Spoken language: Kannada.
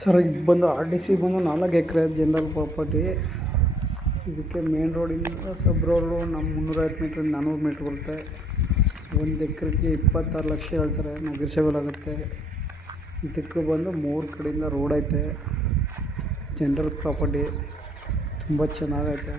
ಸರ್ ಇದು ಬಂದು ಆರ್ ಟಿ ಸಿ ಬಂದು 4 ಎಕರೆ ಜನರಲ್ ಪ್ರಾಪರ್ಟಿ. ಇದಕ್ಕೆ ಮೇನ್ ರೋಡಿಂದ ಸಬ್ ರೋಡು ನಮ್ಮ 350 ಮೀಟ್ರಿಂದ 400 ಮೀಟ್ರ್ ಬರುತ್ತೆ. 1 ಎಕರೆಗೆ 26 ಲಕ್ಷ ಹೇಳ್ತಾರೆ, ನೆಗೋಷಿಯಬಲ್ ಆಗುತ್ತೆ. ಇದಕ್ಕೆ ಬಂದು 3 ಕಡೆಯಿಂದ ರೋಡ್ ಐತೆ. ಜನರಲ್ ಪ್ರಾಪರ್ಟಿ ತುಂಬ ಚೆನ್ನಾಗೈತೆ.